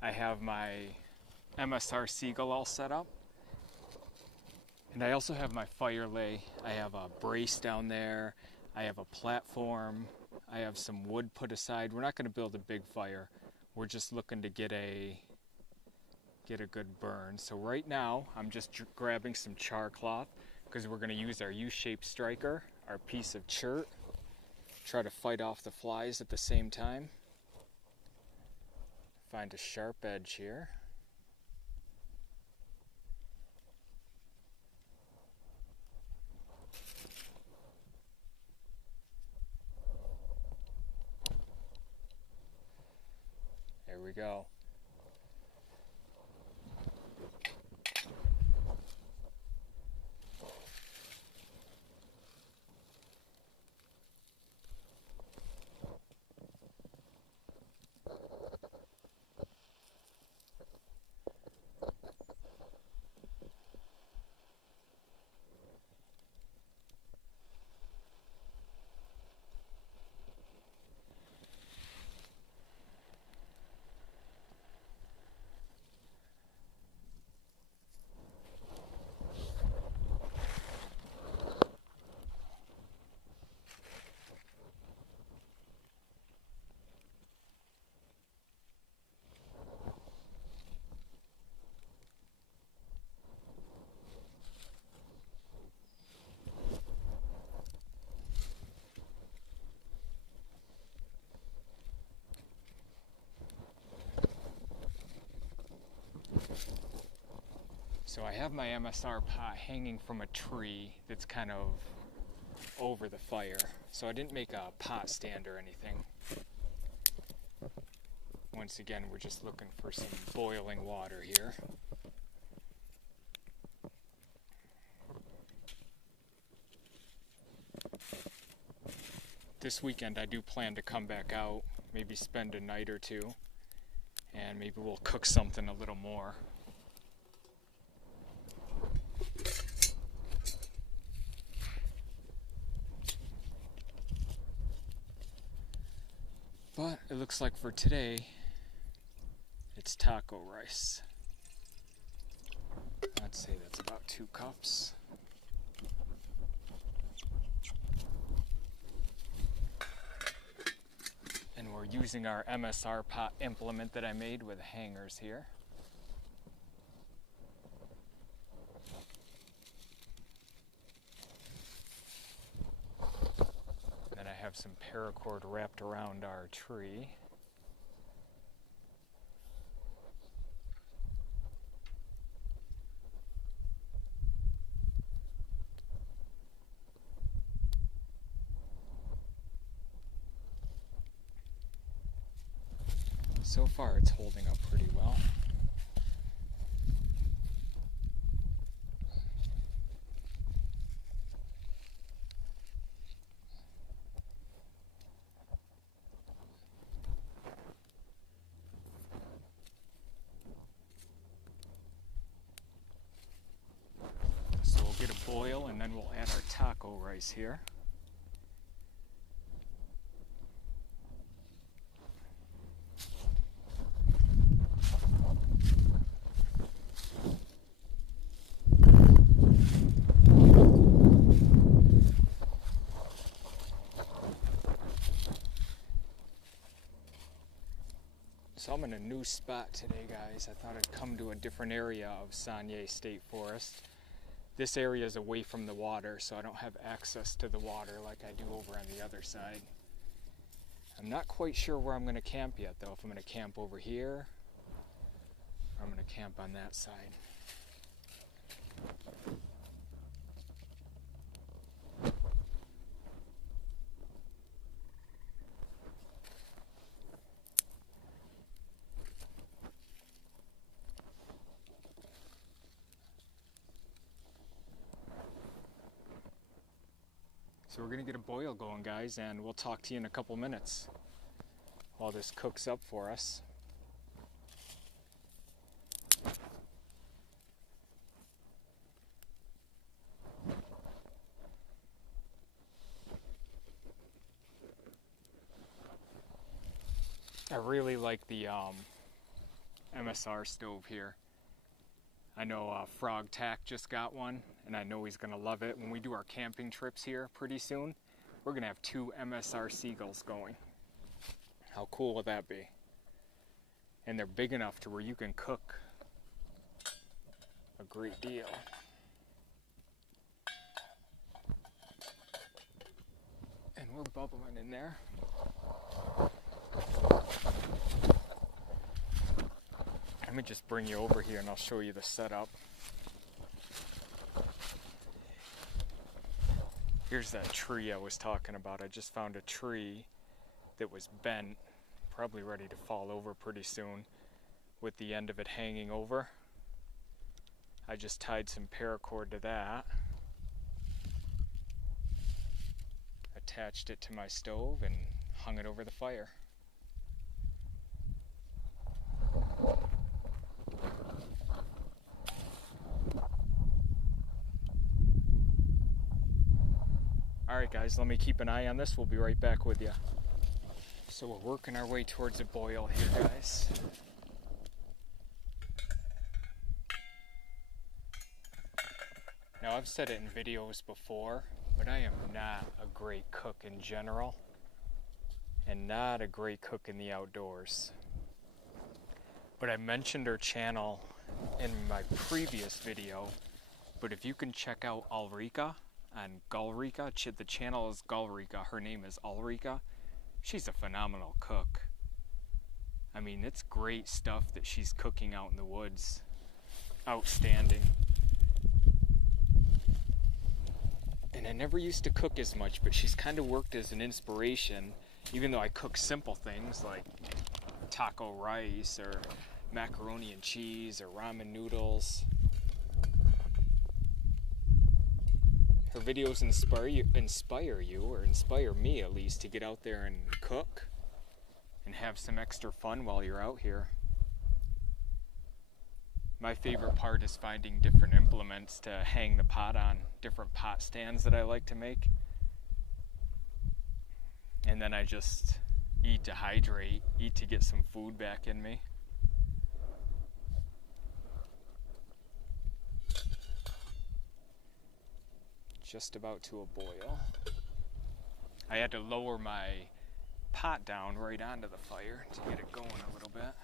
I have my MSR Seagull all set up. And I also have my fire lay. I have a brace down there. I have a platform. I have some wood put aside. We're not going to build a big fire. We're just looking to get a good burn. So right now, I'm just grabbing some char cloth because we're going to use our U-shaped striker, our piece of chert, try to fight off the flies at the same time. Find a sharp edge here. There we go. So I have my MSR pot hanging from a tree that's kind of over the fire. So I didn't make a pot stand or anything. Once again, we're just looking for some boiling water here. This weekend I do plan to come back out, maybe spend a night or two, and maybe we'll cook something a little more. But it looks like for today, it's taco rice. I'd say that's about 2 cups. And we're using our MSR pot implement that I made with hangers here. Then I have some paracord wrapped around our tree. So far it's holding up pretty well. So we'll get a boil and then we'll add our taco rice here. So I'm in a new spot today, guys. I thought I'd come to a different area of Sonyea State Forest. This area is away from the water, so I don't have access to the water like I do over on the other side. I'm not quite sure where I'm going to camp yet, though. If I'm going to camp over here, or I'm going to camp on that side. So we're going to get a boil going, guys, and we'll talk to you in a couple minutes while this cooks up for us. I really like the MSR stove here. I know Frogtac just got one, and I know he's gonna love it. When we do our camping trips here pretty soon, we're gonna have 2 MSR Seagulls going. How cool would that be? And they're big enough to where you can cook a great deal. And we're bubbling in there. Let me just bring you over here and I'll show you the setup. Here's that tree I was talking about. I just found a tree that was bent, probably ready to fall over pretty soon, with the end of it hanging over. I just tied some paracord to that, attached it to my stove, and hung it over the fire. Alright guys, let me keep an eye on this. We'll be right back with you. So we're working our way towards a boil here, guys. Now I've said it in videos before, but I am not a great cook in general, and not a great cook in the outdoors. But I mentioned her channel in my previous video, but if you can check out Gullrica on Gullrica, the channel is Gullrica, her name is Gullrica. She's a phenomenal cook. I mean, it's great stuff that she's cooking out in the woods. Outstanding. And I never used to cook as much, but she's kind of worked as an inspiration, even though I cook simple things like taco rice or macaroni and cheese or ramen noodles. Her videos inspire me at least, to get out there and cook and have some extra fun while you're out here. My favorite part is finding different implements to hang the pot on, different pot stands that I like to make. And then I just eat to hydrate, eat to get some food back in me. Just about to a boil. I had to lower my pot down right onto the fire to get it going a little bit.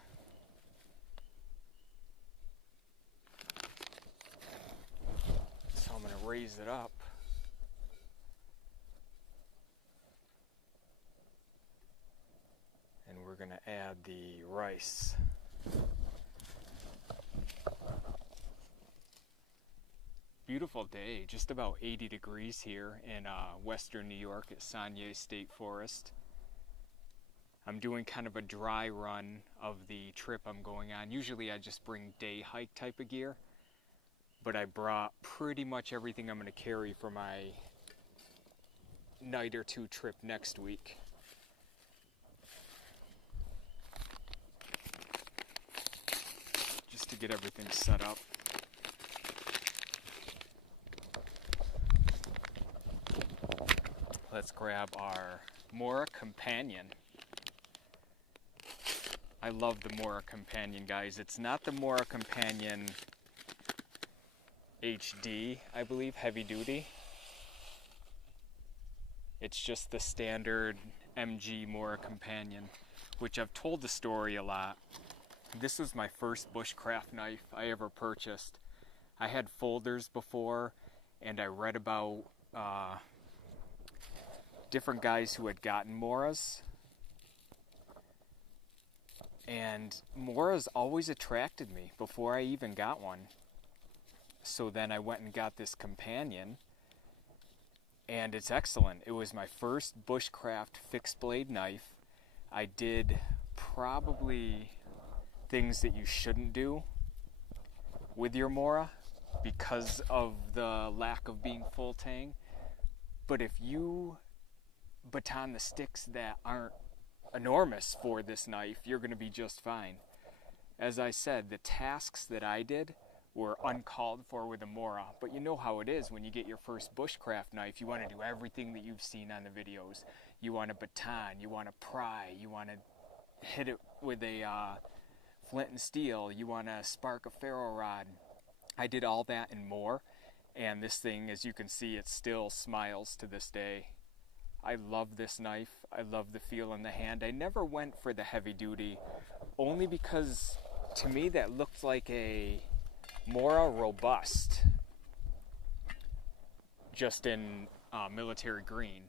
So I'm going to raise it up. And we're going to add the rice. Beautiful day, just about 80 degrees here in western New York at Sonyea State Forest. I'm doing kind of a dry run of the trip I'm going on. Usually I just bring day hike type of gear, but I brought pretty much everything I'm going to carry for my night or two trip next week. Just to get everything set up. Let's grab our Mora Companion. I love the Mora Companion, guys. It's not the Mora Companion HD, I believe, heavy duty. It's just the standard MG Mora Companion, which I've told the story a lot. This was my first bushcraft knife I ever purchased. I had folders before, and I read about different guys who had gotten Moras, and Moras always attracted me before I even got one. So then I went and got this Companion, and it's excellent. It was my first bushcraft fixed blade knife. I did probably things that you shouldn't do with your Mora because of the lack of being full tang, but if you baton the sticks that aren't enormous for this knife, you're going to be just fine. As I said, the tasks that I did were uncalled for with a Mora, but you know how it is when you get your first bushcraft knife. You want to do everything that you've seen on the videos. You want to baton, you want to pry, you want to hit it with a flint and steel, you want to spark a ferro rod. I did all that and more, and this thing, as you can see, it still smiles to this day. I love this knife. I love the feel in the hand. I never went for the heavy duty, only because to me that looked like a Mora Robust, just in military green,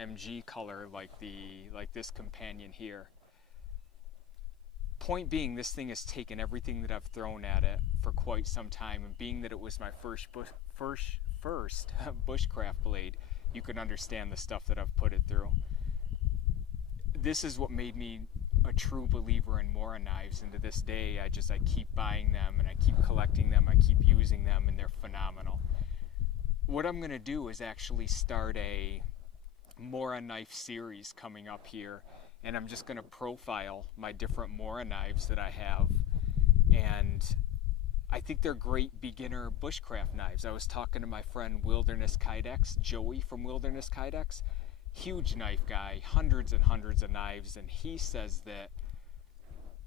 MG color, like this companion here. Point being, this thing has taken everything that I've thrown at it for quite some time, and being that it was my first bushcraft blade, you can understand the stuff that I've put it through. This is what made me a true believer in Mora knives, and to this day I keep buying them and I keep collecting them, I keep using them, and they're phenomenal. What I'm going to do is actually start a Mora knife series coming up here, and I'm just going to profile my different Mora knives that I have, and I think they're great beginner bushcraft knives. I was talking to my friend Wilderness Kydex, Joey from Wilderness Kydex, huge knife guy, hundreds and hundreds of knives, and he says that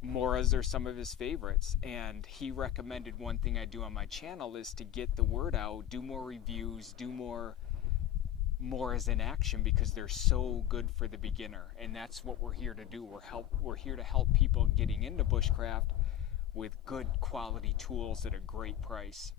Moras are some of his favorites, and he recommended one thing I do on my channel is to get the word out, do more reviews, do more Moras in action, because they're so good for the beginner, and that's what we're here to do. We're here to help people getting into bushcraft with good quality tools at a great price.